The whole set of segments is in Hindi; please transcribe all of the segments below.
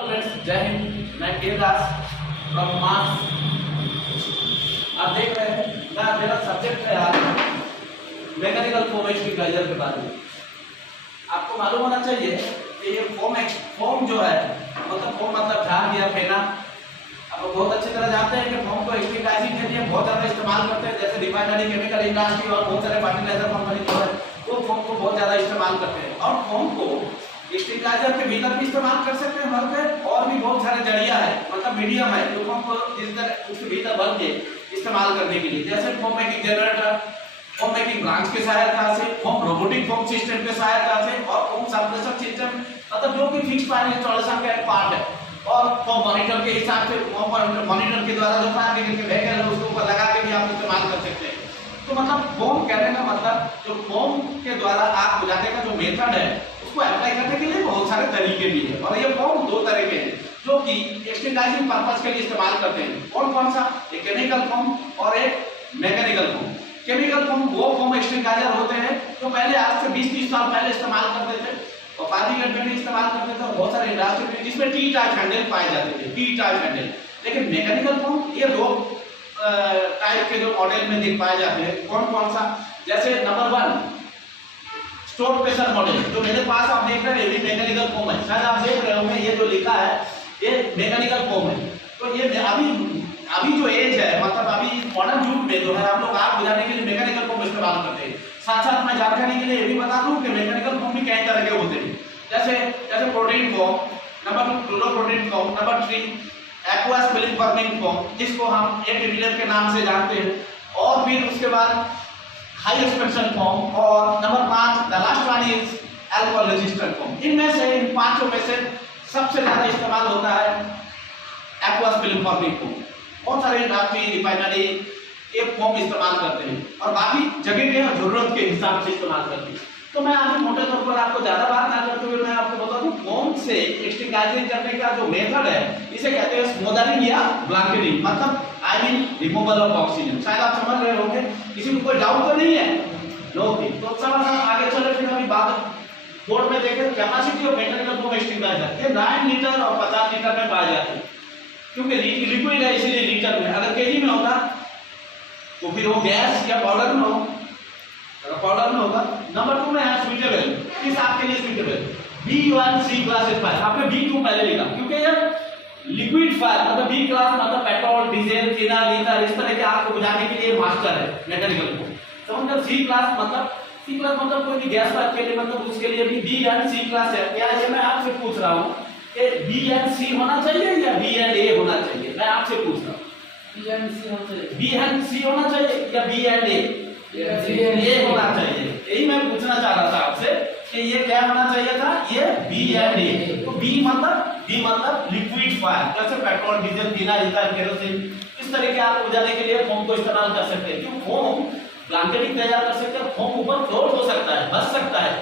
जय हिंद। मैं के दास फ्रॉम मास। आप देख रहे हैं मेरा सब्जेक्ट है आज मैकेनिकल फोम एक्सटिंग्विशर के बारे में। आपको मालूम होना चाहिए कि ये फोम जो है फोम मतलब झाग या फेना। आप लोग बहुत अच्छी तरह जानते हैं कि फोम को एक्सटिंग्विशिंग के लिए बहुत ज़्यादा इस्तेमाल करते हैं। जैसे रिफाइनरी, केमिकल इंडस्ट्री और बहुत सारे फर्टिलाइजर कंपनी जो है वो फोम को बहुत ज़्यादा इस्तेमाल करते हैं। और फोम को एक्सटिंग्विशर के भीतर भी इस्तेमाल कर सकते हैं भर के, और भी बहुत सारे जरिया है मतलब मीडियम है जो फोम को जिस तरह उसके भीतर भर के इस्तेमाल करने के लिए। जैसे foam making generator, foam making branch की सहायता से, फोम रोबोटिक फोम सिस्टम की सहायता से, और फोम सप्रेसर सिस्टम मतलब जो कि फिक्स फायर इंस्टॉलेशन का एक पार्ट है। और फोम मॉनिटर के हिसाब से फोम मॉनिटर के द्वारा जो फायर के व्हीकल है उसके ऊपर लगा के भी आप इस्तेमाल कर सकते हैं। तो मतलब फोम कहने का मतलब जो फोम के द्वारा आग बुझाने का जो मेथड है उसको अप्लाई करने के लिए बहुत सारे तरीके भी हैं। और ये फोम दो तरह के हैं जो कि एक्सटिंग्विशिंग पर्पस के लिए इस्तेमाल करते हैं। कौन कौन सा? एक केमिकल फोम और एक मैकेनिकल फोम। केमिकल फोम वो फोम एक्सटिंग्विशर होते हैं जो पहले आज से 20-30 साल पहले इस्तेमाल करते थे और पानी में भी इस्तेमाल करते थे और बहुत सारे इंडस्ट्री में जिसमें टी टाइप हैंडल पाए जाते थे, टी टाइप हैंडल। लेकिन मैकेनिकल फोम ये दो टाइप के जो मॉडल में दिख पाए जाते हैं। कौन कौन सा? जैसे नंबर 1 स्टोर प्रेशर मॉडल जो मेरे पास आप देख रहे हैं ये भी मैकेनिकल फोम है। शायद आप देख रहे होंगे ये जो लिखा है ये मैकेनिकल फोम है। तो ये अभी जो एज है मतलब अभी मॉडर्न युग में जो है हम लोग आग बुझाने के लिए मैकेनिकल फोम इस्तेमाल करते हैं। साथ साथ मैं जानकारी के लिए ये भी बता दूं कि मैकेनिकल फोम भी कई तरह के होते हैं। जैसे protein foam, number 2 fluoroprotein foam, number 3 aqueous film forming foam जिसको हम एटीपीएफ के नाम से जानते हैं, और फिर उसके बाद हाई एक्सपेंशन फोम, और number 5 the last one is alcohol resistant foam. इनमें से इन पांचों में से सबसे ज्यादा इस्तेमाल होता है एक्वस फिल्म फॉर्मिंग फोम। बहुत सारे इंडस्ट्री, रिफाइनरी ये फोम इस्तेमाल करते हैं और बाकी जगह के जरूरत के हिसाब से इस्तेमाल करते हैं। तो मैं अभी मोटे तौर पर आपको ज्यादा बात ना करते हुए मैं आपको बता दूं फोम से एक्सटिंग्विशिंग करने का जो मेथड है इसे कहते हैं स्मोदरिंग या ब्लैंकेटिंग, मतलब I mean removal of oxygen. शायद आप समझ रहे होंगे, किसी को कोई डाउट तो नहीं है? नो। तो चलो आगे चले फिर अभी बात बोर्ड में देखें capacity of mechanical foam extinguisher. ये 9 लीटर और 50 लीटर में पाए जाते हैं क्योंकि लिक्विड है इसलिए लीटर में। अगर केजी में होता तो फिर वो गैस या पाउडर में हो, अगर पाउडर में होगा। नंबर 2 में है सुइटेबल, किस आपके लिए सुइटेबल? B1C classifier. आपने B2 पहले लिखा क्योंकि ये लिक्विड फायर मतलब B क्लास मतलब पेट्रोल, डीजल, फिनाइल, ईथर इस तरह के आग को बुझाने के लिए मास्टर है मैकेनिकल फोम। समझकर C क्लास मतलब कोई भी गैस फायर के लिए मतलब उसके लिए भी B एंड C क्लास है। क्या ये मैं आपसे पूछ रहा हूँ कि B एंड C होना चाहिए या B एंड A होना चाहिए? मैं आपसे पूछ रहा हूँ B एंड C होना चाहिए या B एंड A होना चाहिए? यही मैं पूछना चाह रहा था आपसे कि ये क्या होना चाहिए था? ये B एंड A। तो B मतलब लिक्विड फायर, जैसे petrol, diesel, phenyl, ether, kerosene इस तरह के आग बुझाने के लिए फोम को इस्तेमाल कर सकते हैं। क्यों? फोम ब्लैंकेटिंग तैयार कर सकते हैं, फोम ऊपर फ्लोट हो सकता है, बच सकता है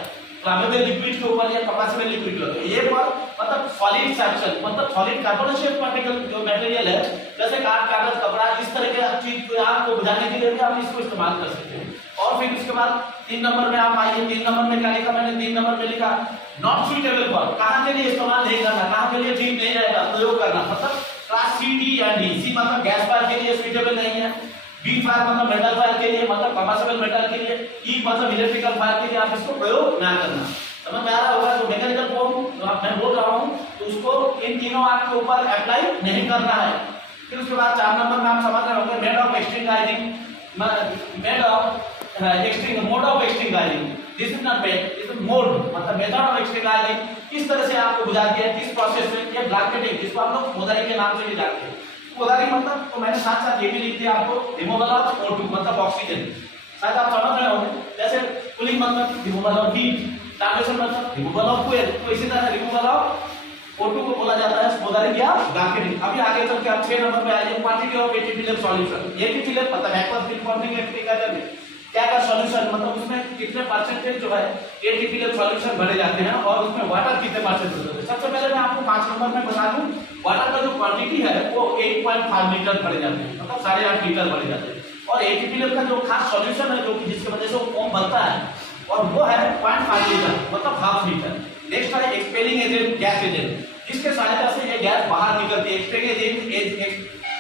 फ्लामेबल लिक्विड के ऊपर या कंपासिबल लिक्विड के ऊपर। ये पर मतलब सॉलिड सब्सटेंस मतलब सॉलिड कार्बोनेशियस पार्टिकल जो मटेरियल है जैसे कागज, कपड़ा इस तरह के चीज को आग को बुझाने के लिए भी आप इसको इस्तेमाल कर सकते हैं। और फिर उसके बाद 3 नंबर में आप आइए। 3 नंबर में क्या लिखा मैंने? 3 नंबर में लिखा नॉट सुइटेबल फॉर। कहां के लिए इस्तेमाल नहीं करना, कहां के लिए ठीक नहीं रहेगा प्रयोग करना, मतलब class C, D and D। C मतलब गैस फायर के लिए सुइटेबल नहीं है, B फायर मतलब मेटल फायर के लिए मतलब कंपासिबल मेटल के लिए, E मतलब इलेक्ट्रिकल फायर के लिए आप इसको प्रयोग ना करना। समझ में आ रहा होगा? तो मैकेनिकल फोम मैं बोल रहा हूं तो उसको इन तीनों आग के ऊपर अप्लाई नहीं करना है। फिर उसके बाद 4 नंबर में आप समझ रहे होंगे made of extinguishing, mode of extinguishing. This is not made, this is mode मतलब मेथड ऑफ एक्सटिंग्विशिंग। किस तरह से आपको बुझाती है, किस प्रोसेस में? ये ब्लैंकेटिंग जिसको हम लोग स्मोदरिंग के नाम से भी जानते हैं। स्मोदरिंग मतलब तो मैंने साथ साथ ये भी लिख दिया आपको रिमूवल ऑफ O2 मतलब ऑक्सीजन। शायद आप समझ रहे होंगे। जैसे कूलिंग मतलब रिमूवल ऑफ हीट, ट्रांसलेशन मतलब रिमूवल ऑफ फ्यूल। तो इसी तरह रिमूवल ऑफ O2 को बोला जाता है स्मोदरिंग या ब्लैंकेटिंग। अभी आगे चल के आप 6 नंबर पे आइए क्वांटिटी ऑफ एटीपीएफ सॉल्यूशन। एटीपीएफ मतलब एक्वस फिल्म फॉर्मिंग एक्सटिंग्विशर में क्या क्या सॉल्यूशन मतलब उसमें कितने परसेंटेज जो है एटीपीएफ सॉल्यूशन भरे जाते हैं और उसमें वाटर कितने परसेंट होते हैं। सबसे पहले मैं आपको 5 नंबर में बता दूं वाटर का जो क्वांटिटी है वो 8.5 लीटर भरे जाते हैं मतलब 8.5 लीटर भरे जाते हैं। और एटीपीएफ का जो खास सॉल्यूशन है जो कि जिसकी वजह से वो फोम बनता है और वो है 0.5 लीटर मतलब हाफ लीटर। नेक्स्ट है एक्सपेलिंग एजेंट, गैस एजेंट, जिसके सहायता से ये गैस बाहर निकलती है।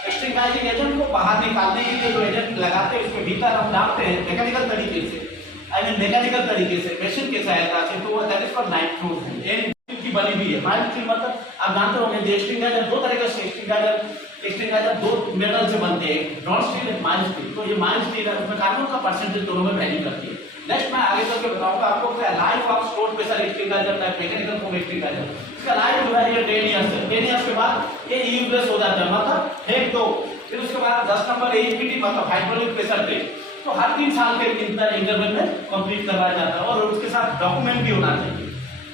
एक्सटिंग्विशिंग एजेंट को बाहर निकालने के लिए जो एजेंट लगाते हैं उसके भीतर हम डालते हैं मैकेनिकल तरीके से, मैकेनिकल तरीके से मशीन के सहायता से, तो दैट इज फॉर नाइट्रोजन की बनी हुई है। माइल्ड स्टील मतलब आप जानते होंगे एक्सटिंग्विशर दो तरीके से एक्सटिंग्विशर दो मेटल से बनते हैं, रॉड स्टील और माइल्ड स्टील। तो ये माइल्ड स्टील है, उसमें कार्बन का परसेंटेज दोनों में वैरी करती है। नेक्स्ट मैं आगे चल के बताऊंगा आपको क्या life of stored pressure extinguisher type mechanical foam extinguisher. इसका लाइफ जो है ये 10 इयर्स है। 10 इयर्स के बाद ये यूजलेस हो जाता है, मतलब फेंक दो। फिर उसके बाद 10 नंबर एपीटी मतलब हाइड्रोलिक प्रेशर टेस्ट, तो हर 3 साल के इंटरवल में कंप्लीट करवाया जाता है और उसके साथ डॉक्यूमेंट भी होना चाहिए,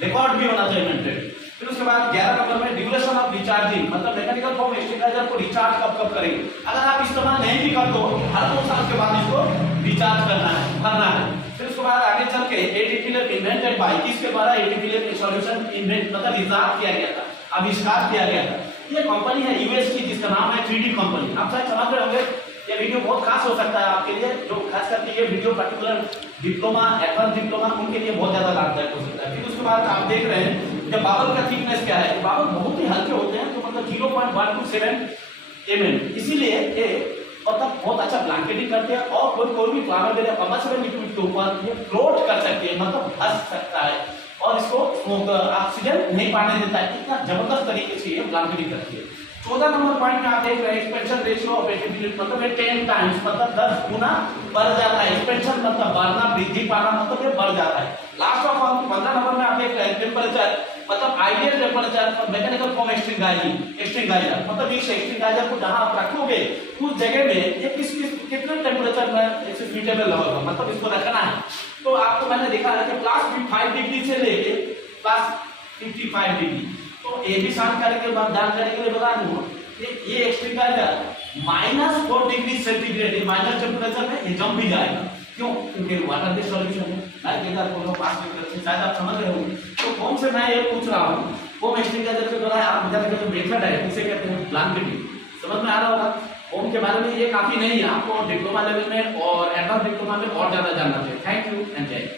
रिकॉर्ड भी होना चाहिए मेंटेन। फिर उसके बाद 11 नंबर में ड्यूरेशन ऑफ रिचार्जिंग, मतलब मैकेनिकल फोम एक्सटिंग्विशर को रिचार्ज कब करेंगे। अगर आप इस्तेमाल नहीं भी करते हो हर 2 साल के बाद इसको रिचार्ज करना है। फिर उसके बाद आगे चल के एटीपीएल इन्वेंटेड बाय, किसके द्वारा एटीपीएल सॉल्यूशन इन्वेंट मतलब इजाद किया गया था, आविष्कार किया गया था। ये कंपनी है यूएस की जिसका नाम है 3D कंपनी। आप शायद समझ रहे होंगे ये वीडियो बहुत खास हो सकता है आपके लिए, जो खास करके ये video particular diploma advance diploma उनके लिए बहुत ज्यादा लाभदायक हो सकता है। फिर उसके बाद आप देख रहे हैं जब बाबल का थिकनेस क्या है, बाबल बहुत ही हल्के होते हैं, तो मतलब 0.127 mm, इसीलिए ये मतलब बहुत अच्छा ब्लैंकेटिंग करते हैं और कोई भी फ्लामेबल या कंबस्टिबल लिक्विड के ऊपर ये फ्लोट कर सकती है, मतलब धंस सकता है और इसको ऑक्सीजन नहीं पाने देता है। इतना जबरदस्त तरीके से ये ब्लैंकेटिंग करती है। 14 नंबर पॉइंट में आप देख रहे हैं एक्सपेंशन रेशियो ऑफ एटीपीएल, मतलब ये 10 टाइम्स मतलब 10 गुना बढ़ जाता है। एक्सपेंशन मतलब बढ़ना, वृद्धि पाना, मतलब ये बढ़ जाता है। लास्ट ऑफ ऑल 15 नंबर में आप देख रहे हैं टेम्परेचर, मतलब ideal temperature for mechanical foam extinguisher, मतलब इस एक्सटिंग्विशर को जहां आप रखोगे उस जगह में ये कितने टेम्परेचर में सुइटेबल होगा, मतलब इसको रखना है। तो आपको मैंने देखा है कि +5 डिग्री से लेके +55 डिग्री, तो ये भी जानकारी के बाद जानकारी के लिए बता दूं कि ये extinguisher -4 degree centigrade minus temperature में ये जम भी जाएगा। क्यों? क्योंकि वाटर बेस्ड सॉल्यूशन है, लाइक इधर को 5 डिग्री, शायद आप समझ रहे होंगे। तो फोम से मैं ये पूछ रहा हूँ, फोम एक्सटिंग्विशर के द्वारा आप इधर का जो मेथड है उसे कहते हैं ब्लैंकेटिंग। समझ में आ रहा होगा। फोम के बारे में ये काफी नहीं है, आपको डिप्लोमा लेवल में और एडवांस डिप्लोमा में और ज्यादा जानना चाहिए। थैंक यू एंड जय।